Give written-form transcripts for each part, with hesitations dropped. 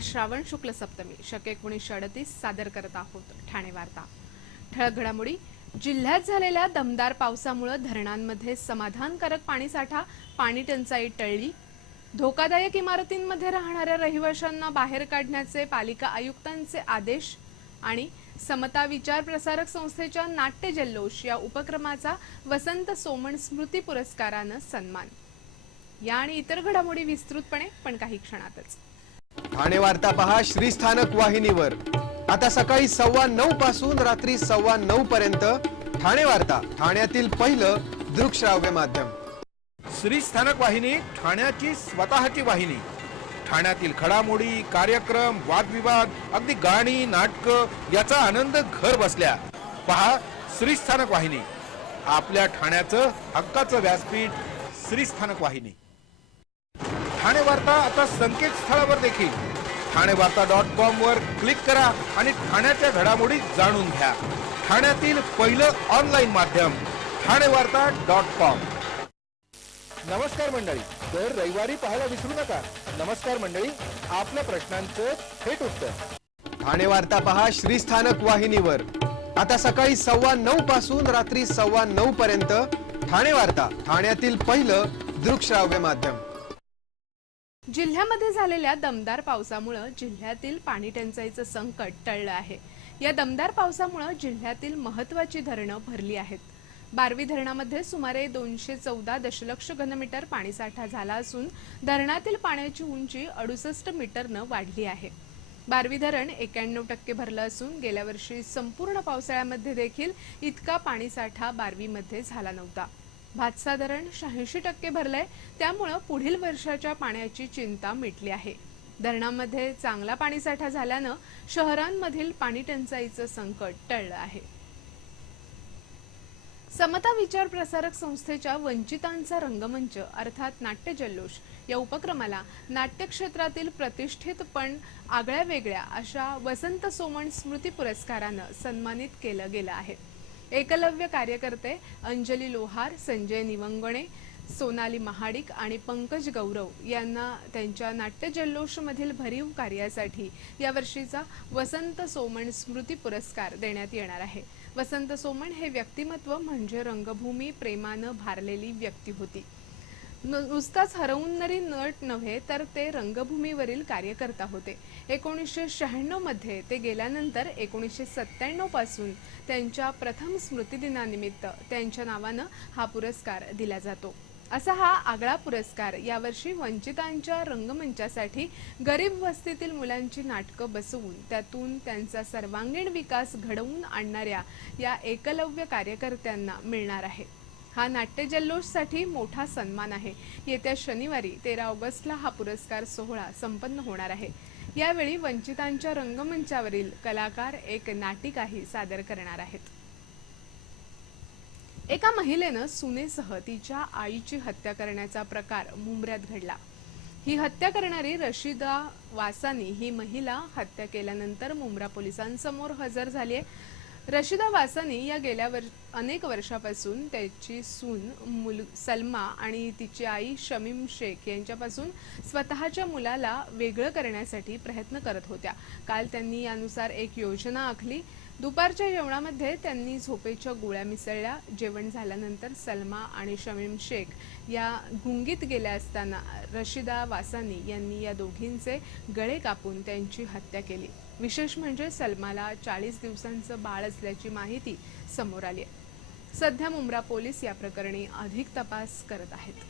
आज श्रावण शुक्ल सप्तमी शके 1938 सादर करत आहोत ठाणे वार्ता। ठळक घडामोडी। जिल्ह्यात झालेल्या दमदार पावसामुळे धरणांमध्ये समाधानकारक पाणीसाठा, पाणी टंचाई टळली। धोकादायक इमारतींमध्ये राहणाऱ्या रहिवाशांना बाहेर काढण्याचे पालिका आयुक्तांचे आदेश आणि समता विचार प्रसारक संस्थेच्या नाट्य जल्लोष या उपक्रमाचा वसंत सोमण स्मृती पुरस्काराने सन्मान। या आणि इतर घडामोडी विस्तृतपणे पण काही क्षणातच। ठाणे वार्ता पहा श्रीस्थानक वाहिनीवर। आता सकाळी 9:15 पासून रात्री 9:15 पर्यंत ठाणे वार्ता, ठाण्यातील पहिलं दृकश्राव्य माध्यम। श्रीस्थानक वाहिनी ठाण्याची स्वतःची वाहिनी। ठाण्यातील घडामोडी, कार्यक्रम, वादविवाद, अगदी गाणी, नाटक याचा आनंद घर बसल्या पहा श्रीस्थानक वाहिनी। आपल्या ठाण्याचं हक्काचं व्यासपीठ श्रीस्थानक वाहिनी। ठाणे वार्ता आता संकेतस्थळावर देखील ठाणेवार्ता.com वर क्लिक करा आणि ठाण्याच्या घडामोडी जाणून घ्या। ठाण्यातील पहिलं ऑनलाईन माध्यम ठाणेवार्ता.com। नमस्कार मंडळी, दर रविवारी पाहायला विसरू नका। नमस्कार मंडळी, आपल्या प्रश्नांचं थेट उत्तर। ठाणे वार्ता पहा श्रीस्थानक वाहिनीवर। आता सकाळी 9:15 पासून रात्री 9:15 पर्यंत ठाणे वार्ता, ठाण्यातील पहिलं दृकश्राव्य माध्यम। जिल्ह्यामध्ये झालेल्या दमदार पावसामुळे जिल्ह्यातील पाणी टंचाईचं संकट टळलं आहे। या दमदार पावसामुळे जिल्ह्यातील महत्त्वाची धरणं भरली आहेत। बारवी धरणामध्ये सुमारे 214 दशलक्ष घनमीटर पाणीसाठा झाला असून धरणातील पाण्याची उंची 68 मीटरनं वाढली आहे। बारवी धरण 91% भरलं असून गेल्या वर्षी संपूर्ण पावसाळ्यामध्ये देखील इतका पाणीसाठा बारवीमध्ये झाला नव्हता। भातसा धरण 86% भरलंय, त्यामुळे पुढील वर्षाच्या पाण्याची चिंता मिटली आहे। धरणांमध्ये चांगला पाणीसाठा झाल्यानं शहरांमधील पाणी टंचाईचं संकट टळलं आहे। समता विचार प्रसारक संस्थेच्या वंचितांचा रंगमंच अर्थात नाट्य जल्लोष या उपक्रमाला नाट्य क्षेत्रातील प्रतिष्ठित पण आगळ्या वेगळ्या अशा वसंत सोमण स्मृती पुरस्कारानं सन्मानित केलं गेलं आहे। एकलव्य कार्यकर्ते अंजली लोहार, संजय निवंगणे, सोनाली महाडिक आणि पंकज गौरव यांना त्यांच्या नाट्य जल्लोषमधील भरीव कार्यासाठी यावर्षीचा वसंत सोमण स्मृती पुरस्कार देण्यात येणार आहे। वसंत सोमण हे व्यक्तिमत्व म्हणजे रंगभूमी प्रेमानं भारलेली व्यक्ती होती। नुसताच हरवणारी नट नव्हे तर ते रंगभूमीवरील कार्यकर्ता होते। 1996 मध्ये ते गेल्यानंतर 1997 पासून त्यांच्या प्रथम स्मृतिदिनानिमित्त त्यांच्या नावानं हा पुरस्कार दिला जातो। असा हा आगळा पुरस्कार यावर्षी वंचितांच्या रंगमंचासाठी गरीब वस्तीतील मुलांची नाटकं बसवून त्यातून त्यांचा सर्वांगीण विकास घडवून आणणाऱ्या या एकलव्य कार्यकर्त्यांना मिळणार आहे। हा नाट्य जल्लोषसाठी मोठा सन्मान आहे। येत्या शनिवारी 13 ऑगस्टला हा पुरस्कार सोहळा संपन्न होणार आहे। यावेळी वंचितांच्या रंगमंचावरील कलाकार एक नाटिकाही सादर करणार आहेत। एका महिलेनं सुनेसह तिच्या आईची हत्या करण्याचा प्रकार मुंब्र्यात घडला। ही हत्या करणारी रशिदा वासानी ही महिला हत्या केल्यानंतर मुंब्रा पोलिसांसमोर हजर झाली आहे। रशिदा वासानी या गेल्या अनेक वर्षापासून त्याची सून सलमा आणि तिची आई शमीम शेख यांच्यापासून स्वतःच्या मुलाला वेगळं करण्यासाठी प्रयत्न करत होत्या। काल त्यांनी यानुसार एक योजना आखली। दुपारच्या जेवणामध्ये त्यांनी झोपेच्या गोळ्या मिसळल्या। जेवण झाल्यानंतर सलमा आणि शमीम शेख या गुंगीत गेल्या असताना रशिदा वासानी यांनी या दोघींचे गळे कापून त्यांची हत्या केली। विशेष म्हणजे सलमाला 40 दिवसांचं बाळ असल्याची माहिती समोर आली आहे। सध्या मुंब्रा पोलीस या प्रकरणी अधिक तपास करत आहेत।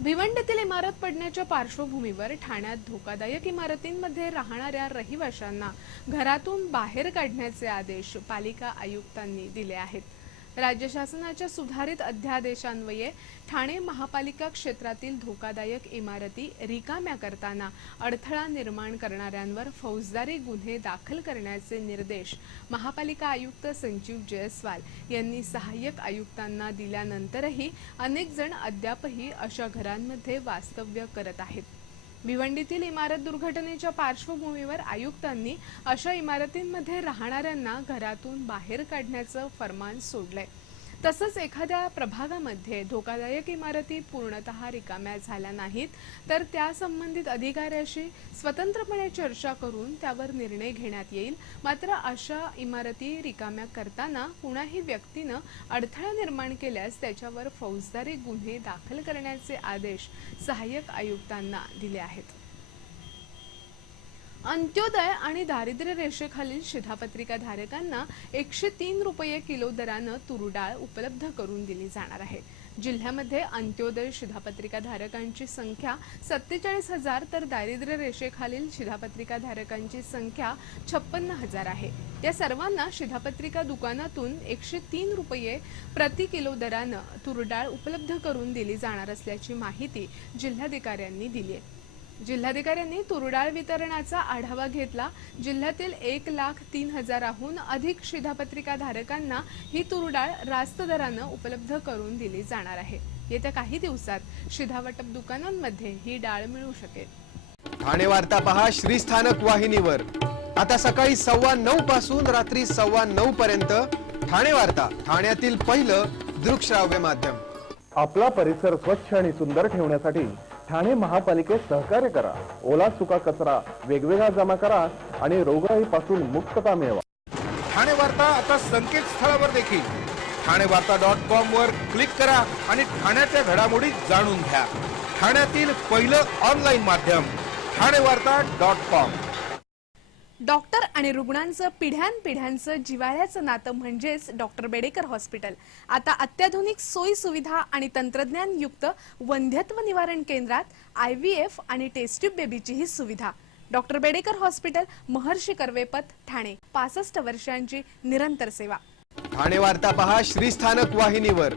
भिवंडीतील इमारत पडण्याच्या पार्श्वभूमीवर ठाण्यात धोकादायक इमारतींमध्ये राहणाऱ्या रहिवाशांना घरातून बाहेर काढण्याचे आदेश पालिका आयुक्तांनी दिले आहेत। राज्य शासनाच्या सुधारित अध्यादेशान्वये ठाणे महापालिका क्षेत्रातील धोकादायक इमारती रिकाम्या करताना अडथळा निर्माण करणाऱ्यांवर फौजदारी गुन्हे दाखल करण्याचे निर्देश महापालिका आयुक्त संजीव जयस्वाल यांनी सहाय्यक आयुक्तांना दिल्यानंतरही अनेक जण अद्यापही अशा घरांमध्ये वास्तव्य करत आहेत। भिवंडीतील इमारत दुर्घटनेच्या पार्श्वभूमीवर आयुक्तांनी अशा इमारतींमध्ये राहणाऱ्यांना घरातून बाहेर काढण्याचं फरमान सोडलंय। तसंच एखाद्या प्रभागामध्ये धोकादायक इमारती पूर्णतः रिकाम्या झाल्या नाहीत तर त्या संबंधित अधिकाऱ्याशी स्वतंत्रपणे चर्चा करून त्यावर निर्णय घेण्यात येईल। मात्र अशा इमारती रिकाम्या करताना कुणाही व्यक्तीनं अडथळा निर्माण केल्यास त्याच्यावर फौजदारी गुन्हे दाखल करण्याचे आदेश सहाय्यक आयुक्तांना दिले आहेत। अंत्योदय आणि दारिद्र्य रेषेखालील शिधापत्रिका धारकांना 103 रुपये किलो दरानं तूर डाळ उपलब्ध करून दिली जाणार आहे। जिल्ह्यामध्ये अंत्योदय शिधापत्रिका धारकांची संख्या 47,000 तर दारिद्र्य रेषेखालील शिधापत्रिका धारकांची संख्या 56,000 आहे। या सर्वांना शिधापत्रिका दुकानातून 103 रुपये प्रति किलो दरानं तूर डाळ उपलब्ध करून दिली जाणार असल्याची माहिती जिल्हाधिकाऱ्यांनी दिली आहे। जिल्हाधिकाऱ्यांनी तूरडाळ वितरणाचा आढावा घेतला। जिल्ह्यातील 1,03,000हून अधिक शिधापत्रिका धारकांना ही तूरडाळ रास्त दरानं उपलब्ध करून दिली जाणार आहे। येत्या काही दिवसात शिधावाटप दुकानांमध्ये ही डाळ मिळू शकेल। ठाणे वार्ता पहा श्रीस्थानक वाहिनीवर आता सकाळी 9:15 पासून रात्री 9:15 पर्यंत ठाणे वार्ता, ठाण्यातील पहिलं दृकश्राव्य माध्यम। आपला परिसर स्वच्छ आणि सुंदर ठेवण्यासाठी ठाणे महापालिकेत सहकार्य करा। ओला सुका कचरा वेगवेगळा जमा करा आणि रोगराईपासून मुक्तता मिळवा। ठाणे वार्ता आता संकेतस्थळावर देखील ठाणेवार्ता.com वर क्लिक करा आणि ठाण्याच्या घडामोडी जाणून घ्या। ठाण्यातील पहिलं ऑनलाईन माध्यम ठाणेवार्ता.com। डॉक्टर आणि रुग्णांचं पिढ्यानपिढ्यांचं जिव्हाळ्याचं नातं म्हणजेच डॉक्टर बेडेकर हॉस्पिटल आता अत्याधुनिक सोयी सुविधा आणि तंत्रज्ञान युक्त वंध्यत्व निवारण केंद्रात IVF आणि टेस्ट ट्यूब बेबीचीही सुविधा। डॉक्टर बेडेकर हॉस्पिटल, महर्षी कर्वेपथ, ठाणे। 65 वर्षांची निरंतर सेवा। ठाणे वार्ता पहा श्रीस्थानक वाहिनीवर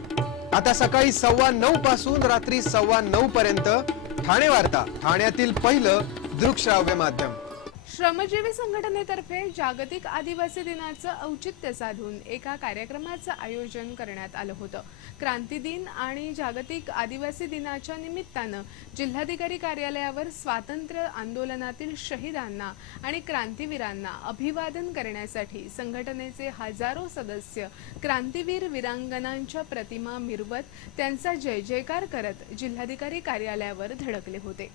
आता सकाळी 9:15 पासून रात्री 9:15 पर्यंत ठाणे वार्ता, ठाण्यातील पहिलं दृकश्राव्य माध्यम। श्रमजीवी संघटनेतर्फे जागतिक आदिवासी दिनाचं औचित्य साधून एका कार्यक्रमाचं आयोजन करण्यात आलं होतं। क्रांती दिन आणि जागतिक आदिवासी दिनाच्या निमित्तानं जिल्हाधिकारी कार्यालयावर स्वातंत्र्य आंदोलनातील शहीदांना आणि क्रांतीवीरांना अभिवादन करण्यासाठी संघटनेचे हजारो सदस्य क्रांतीवीर वीरांगनांच्या प्रतिमा मिरवत त्यांचा जय जयकार करत जिल्हाधिकारी कार्यालयावर धडकले होते।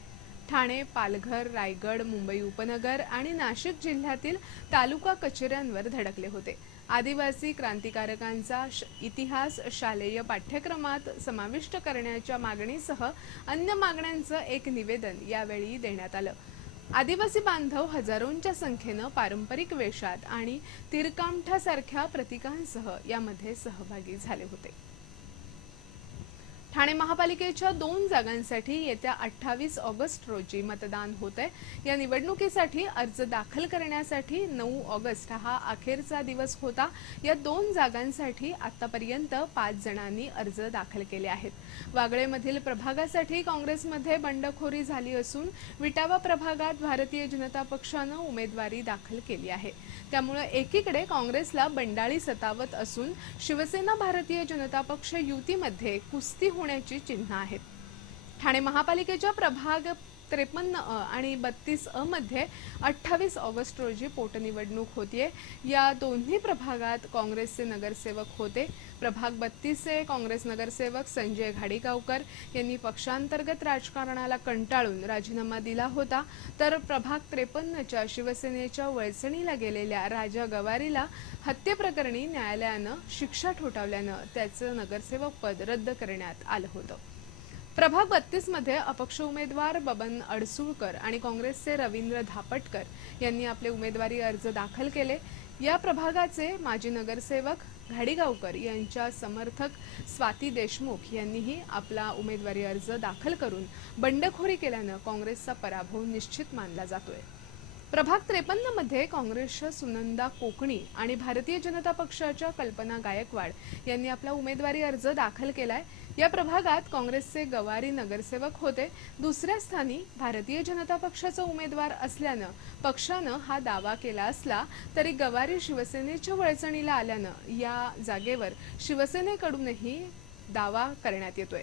ठाणे, पालघर, रायगड, मुंबई उपनगर आणि नाशिक जिल्ह्यातील तालुका कचेऱ्यांवर धडकले होते। आदिवासी क्रांतिकारकांचा इतिहास शालेय पाठ्यक्रमात समाविष्ट करण्याच्या मागणीसह अन्य मागण्यांचं एक निवेदन यावेळी देण्यात आलं। आदिवासी बांधव हजारोंच्या संख्येनं पारंपरिक वेशात आणि तीरकामठासारख्या प्रतीकांसह यामध्ये सहभागी झाले होते। ठाणे महापालिकेच्या 2 जागांसाठी येत्या 28 ऑगस्ट रोजी मतदान होतंय। या निवडणुकीसाठी अर्ज दाखल करण्यासाठी 9 ऑगस्ट हा अखेरचा दिवस होता। या 2 जागांसाठी आतापर्यंत 5 जणांनी अर्ज दाखल केले आहेत। वागळेमधील प्रभागासाठी काँग्रेसमध्ये बंडखोरी झाली असून विटावा प्रभागात भारतीय जनता पक्षानं उमेदवारी दाखल केली आहे। त्यामुळे एकीकडे काँग्रेसला बंडाळी सतावत असून शिवसेना भारतीय जनता पक्ष युतीमध्ये कुस्ती होण्याची चिन्ह आहेत। ठाणे महापालिकेच्या प्रभाग 53 आणि 32 मध्ये 28 ऑगस्ट रोजी पोटनिवडणूक होतीये। या दोन्ही प्रभागात काँग्रेसचे नगरसेवक होते। प्रभाग 32चे काँग्रेस नगरसेवक संजय घाडीगावकर यांनी पक्षांतर्गत राजकारणाला कंटाळून राजीनामा दिला होता, तर प्रभाग 53च्या शिवसेनेच्या वळसणीला गेलेल्या राजा गवारीला हत्येप्रकरणी न्यायालयानं शिक्षा ठोठावल्यानं त्याचं नगरसेवक पद रद्द करण्यात आलं होतं। प्रभाग 32 मध्ये अपक्ष उमेदवार बबन अडसुळकर आणि काँग्रेसचे रवींद्र धापटकर यांनी आपले उमेदवारी अर्ज दाखल केले। या प्रभागाचे माजी नगरसेवक घाडीगावकर यांच्या समर्थक स्वाती देशमुख यांनीही आपला उमेदवारी अर्ज दाखल करून बंडखोरी केल्यानं काँग्रेसचा पराभव निश्चित मानला जातोय। प्रभाग 53 मध्ये काँग्रेसच्या सुनंदा कोकणी आणि भारतीय जनता पक्षाच्या कल्पना गायकवाड यांनी आपला उमेदवारी अर्ज दाखल केलाय। या प्रभागात काँग्रेसचे गवारी नगरसेवक होते। दुसऱ्या स्थानी भारतीय जनता पक्षाचा उमेदवार असल्यानं पक्षानं हा दावा केला असला तरी गवारी शिवसेनेच्या वळसणीला आल्यानं या जागेवर शिवसेनेकडूनही दावा करण्यात येतोय।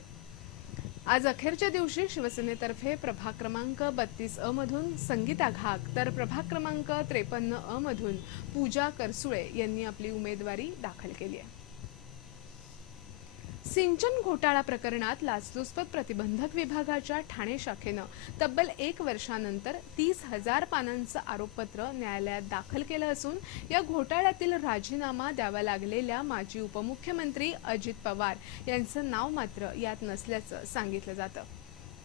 आज अखेरच्या दिवशी शिवसेनेतर्फे प्रभाग क्रमांक 32 मधून संगीता घाग तर प्रभाग क्रमांक 53 मधून पूजा करसुळे यांनी आपली उमेदवारी दाखल केली आहे। सिंचन घोटाळा प्रकरणात लाचलुचपत प्रतिबंधक विभागाच्या ठाणे शाखेनं तब्बल 1 वर्षानंतर 30,000 पानांचं आरोपपत्र न्यायालयात दाखल केलं असून या घोटाळ्यातील राजीनामा द्यावा लागलेल्या माजी उपमुख्यमंत्री अजित पवार यांचं नाव मात्र यात नसल्याचं सांगितलं जातं.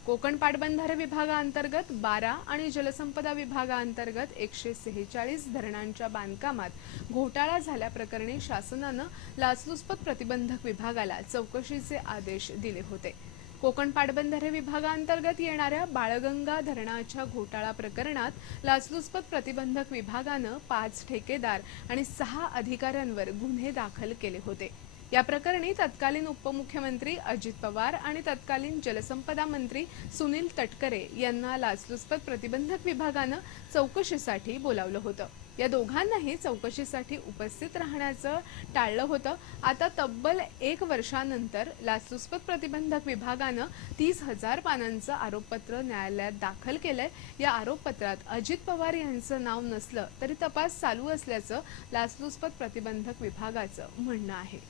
कोकण पाटबंधारे विभागाअंतर्गत 12 आणि जलसंपदा विभागाअंतर्गत 146 धरणांच्या बांधकामात घोटाळा झाल्याप्रकरणी शासनानं लाचलुचपत प्रतिबंधक विभागाला चौकशीचे आदेश दिले होते. कोकण पाटबंधारे विभागाअंतर्गत येणाऱ्या बाळगंगा धरणाच्या घोटाळा प्रकरणात लाचलुचपत प्रतिबंधक विभागानं 5 ठेकेदार आणि 6 अधिकाऱ्यांवर गुन्हे दाखल केले होते. या प्रकरणी तत्कालीन उपमुख्यमंत्री अजित पवार आणि तत्कालीन जलसंपदा मंत्री सुनील तटकरे यांना लाचलुचपत प्रतिबंधक विभागानं चौकशीसाठी बोलावलं होतं. या दोघांनाही चौकशीसाठी उपस्थित राहण्याचं टाळलं होतं. आता तब्बल 1 वर्षानंतर लाचलुचपत प्रतिबंधक विभागानं 30,000 पानांचं आरोपपत्र न्यायालयात दाखल केलंय. या आरोपपत्रात अजित पवार यांचं नाव नसलं तरी तपास चालू असल्याचं लाचलुचपत प्रतिबंधक विभागाचं म्हणणं आहे.